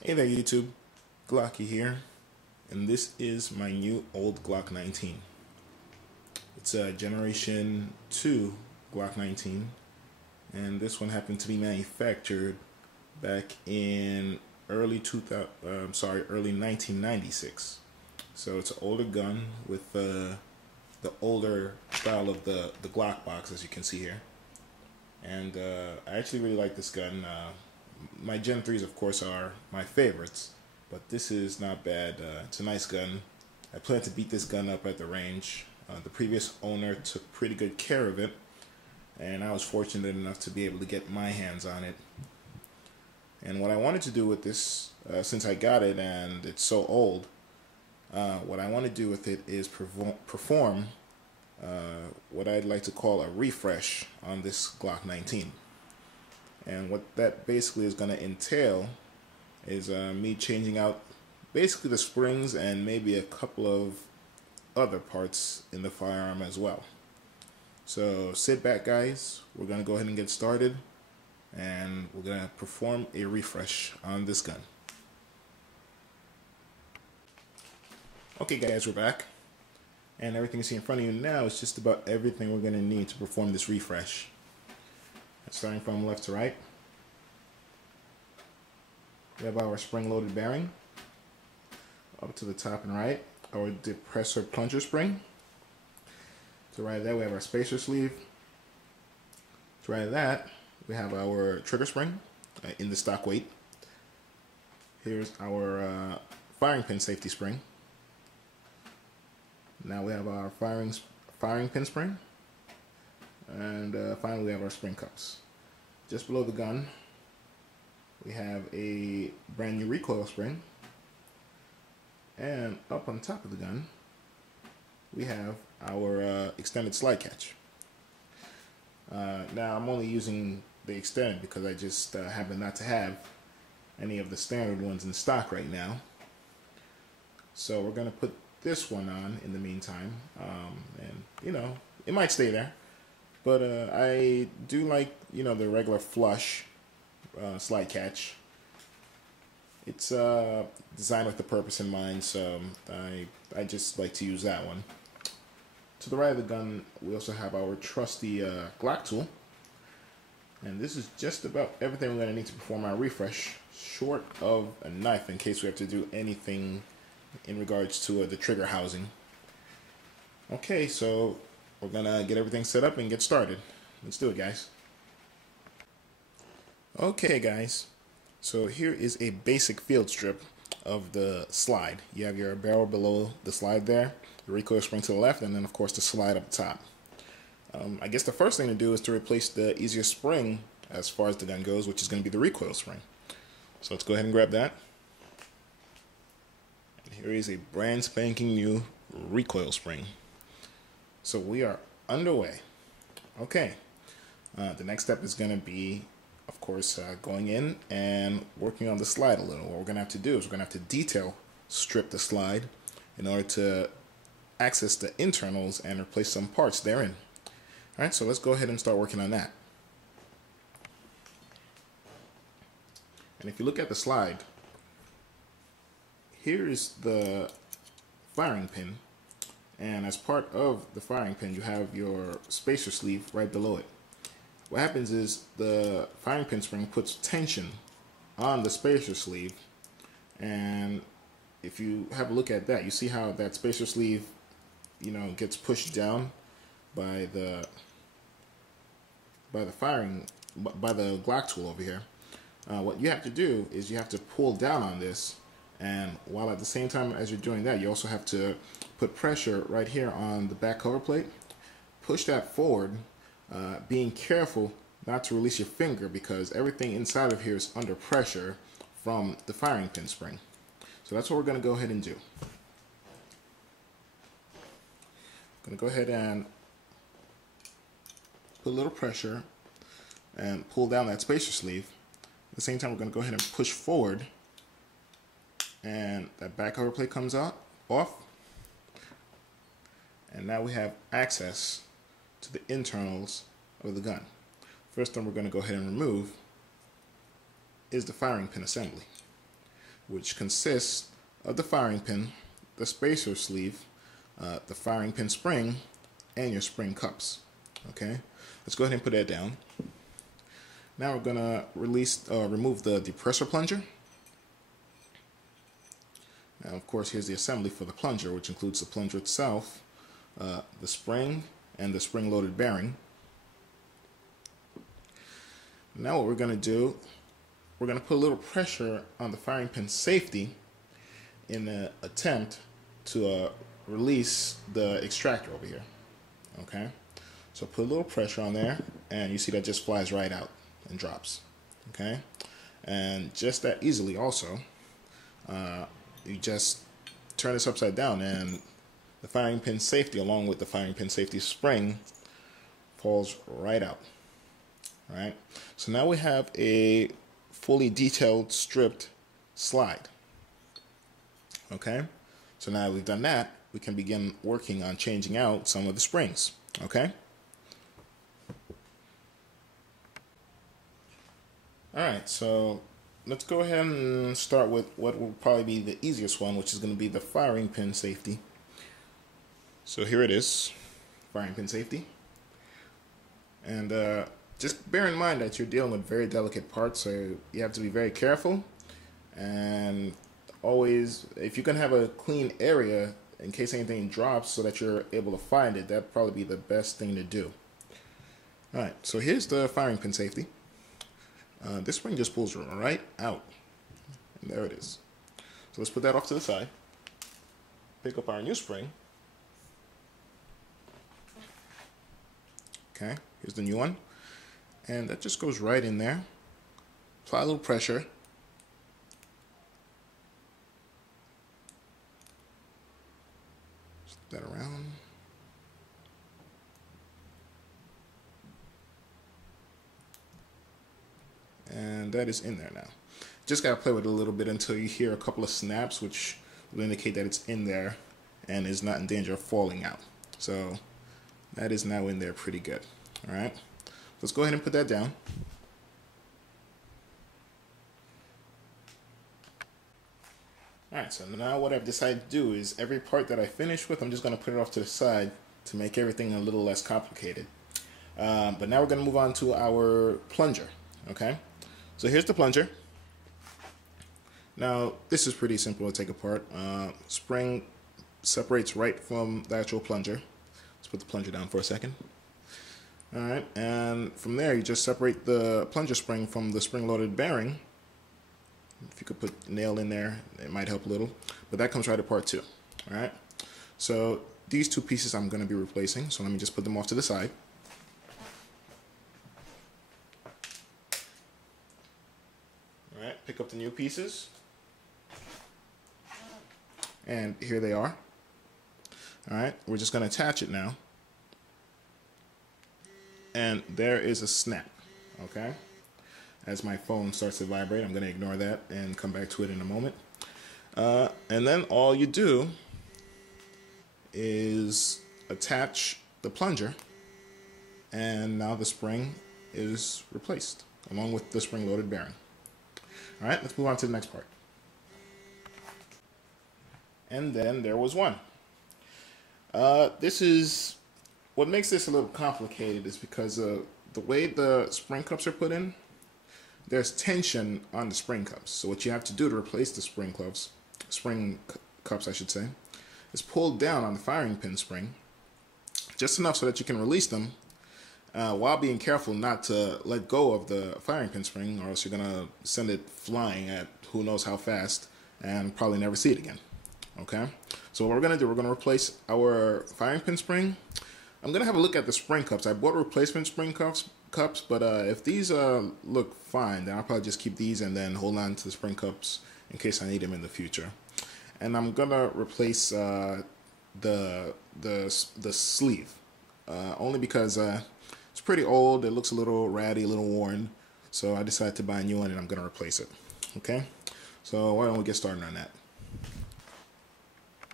Hey there YouTube, Glocky here, and this is my new old Glock 19. It's a generation 2 Glock 19, and this one happened to be manufactured back in early 1996. So it's an older gun with the older style of the Glock box, as you can see here. And I actually really like this gun. My Gen 3s, of course, are my favorites, but this is not bad. It's a nice gun. I plan to beat this gun up at the range. The previous owner took pretty good care of it, and I was fortunate enough to be able to get my hands on it. And what I wanted to do with this, since I got it and it's so old, what I want to do with it is perform what I'd like to call a refresh on this Glock 19. And what that basically is going to entail is me changing out basically the springs and maybe a couple of other parts in the firearm as well. So sit back, guys. We're going to go ahead and get started, and we're going to perform a refresh on this gun. Okay guys, we're back, and everything you see in front of you now is just about everything we're going to need to perform this refresh. Starting from left to right, we have our spring-loaded bearing. Up to the top and right, our depressor plunger spring. To the right of that, we have our spacer sleeve. To the right of that, we have our trigger spring in the stock weight. Here's our firing pin safety spring. Now we have our firing pin spring. And finally, we have our spring cups. Just below the gun, we have a brand new recoil spring. And up on top of the gun, we have our extended slide catch. Now, I'm only using the extended because I just happen not to have any of the standard ones in stock right now. So we're going to put this one on in the meantime. And, you know, it might stay there. But I do like, you know, the regular flush slide catch. It's designed with the purpose in mind, so I just like to use that one. To the right of the gun, we also have our trusty Glock tool. And this is just about everything we're going to need to perform our refresh, short of a knife in case we have to do anything in regards to the trigger housing. Okay, so we're gonna get everything set up and get started. Let's do it, guys. Okay, guys. So here is a basic field strip of the slide. You have your barrel below the slide there, the recoil spring to the left, and then of course the slide up top. I guess the first thing to do is to replace the easiest spring as far as the gun goes, which is going to be the recoil spring. So let's go ahead and grab that. And here is a brand spanking new recoil spring. So we are underway. Okay, the next step is going to be, of course, going in and working on the slide a little. What we're going to have to do is we're going to have to detail strip the slide in order to access the internals and replace some parts therein. Alright, so let's go ahead and start working on that. And if you look at the slide, here is the firing pin. And as part of the firing pin, you have your spacer sleeve right below it. What happens is the firing pin spring puts tension on the spacer sleeve, and if you have a look at that, you see how that spacer sleeve, you know, gets pushed down by the Glock tool over here. What you have to do is you have to pull down on this, and while at the same time as you're doing that, you also have to put pressure right here on the back cover plate. Push that forward, being careful not to release your finger because everything inside of here is under pressure from the firing pin spring. So that's what we're going to go ahead and do. I'm going to go ahead and put a little pressure and pull down that spacer sleeve. At the same time, we're going to go ahead and push forward, and that back cover plate comes off. And now we have access to the internals of the gun. First thing we're going to go ahead and remove is the firing pin assembly. which consists of the firing pin, the spacer sleeve, the firing pin spring, and your spring cups. Okay, let's go ahead and put that down. Now we're gonna remove the depressor plunger. Now, of course, here's the assembly for the plunger, which includes the plunger itself, the spring, and the spring-loaded bearing. Now what we're going to do, we're going to put a little pressure on the firing pin safety in an attempt to release the extractor over here. Okay, so put a little pressure on there, and you see that just flies right out and drops. Okay, and just that easily also, you just turn this upside down, and the firing pin safety along with the firing pin safety spring falls right out. All right, so now we have a fully detailed stripped slide. Okay, so now we've done that, we can begin working on changing out some of the springs. Okay, all right, so let's go ahead and start with what will probably be the easiest one, which is going to be the firing pin safety. So here it is, firing pin safety. And just bear in mind that you're dealing with very delicate parts, so you have to be very careful. And always, if you can have a clean area in case anything drops so that you're able to find it, that'd probably be the best thing to do. All right, so here's the firing pin safety. This spring just pulls right out, and there it is. So let's put that off to the side. Pick up our new spring. Okay, here's the new one, and that just goes right in there. Apply a little pressure. Flip that around. And that is in there now. Just gotta play with it a little bit until you hear a couple of snaps, which will indicate that it's in there and is not in danger of falling out. So that is now in there pretty good. All right, let's go ahead and put that down. All right, so now what I've decided to do is every part that I finish with, I'm just going to put it off to the side to make everything a little less complicated. But now we're going to move on to our plunger. Okay, so here's the plunger. Now this is pretty simple to take apart. Spring separates right from the actual plunger. Let's put the plunger down for a second. All right, and from there you just separate the plunger spring from the spring-loaded bearing. If you could put a nail in there, it might help a little, but that comes right apart too. All right, so these two pieces I'm going to be replacing, so let me just put them off to the side. All right, pick up the new pieces, and here they are. All right, we're just going to attach it now. And there is a snap, okay? As my phone starts to vibrate, I'm going to ignore that and come back to it in a moment. And then all you do is attach the plunger, and now the spring is replaced, along with the spring-loaded bearing. All right, let's move on to the next part. And then there was one. What makes this a little complicated is because the way the spring cups are put in, there's tension on the spring cups. So what you have to do to replace the spring cups, I should say, is pull down on the firing pin spring, just enough so that you can release them, while being careful not to let go of the firing pin spring, or else you're gonna send it flying at who knows how fast and probably never see it again. Okay, so what we're gonna do, we're gonna replace our firing pin spring. I'm gonna have a look at the spring cups. I bought replacement spring cups, but if these look fine, then I'll probably just keep these and then hold on to the spring cups in case I need them in the future. And I'm gonna replace the sleeve, only because it's pretty old. It looks a little ratty, a little worn. So I decided to buy a new one, and I'm gonna replace it. Okay, so why don't we get started on that?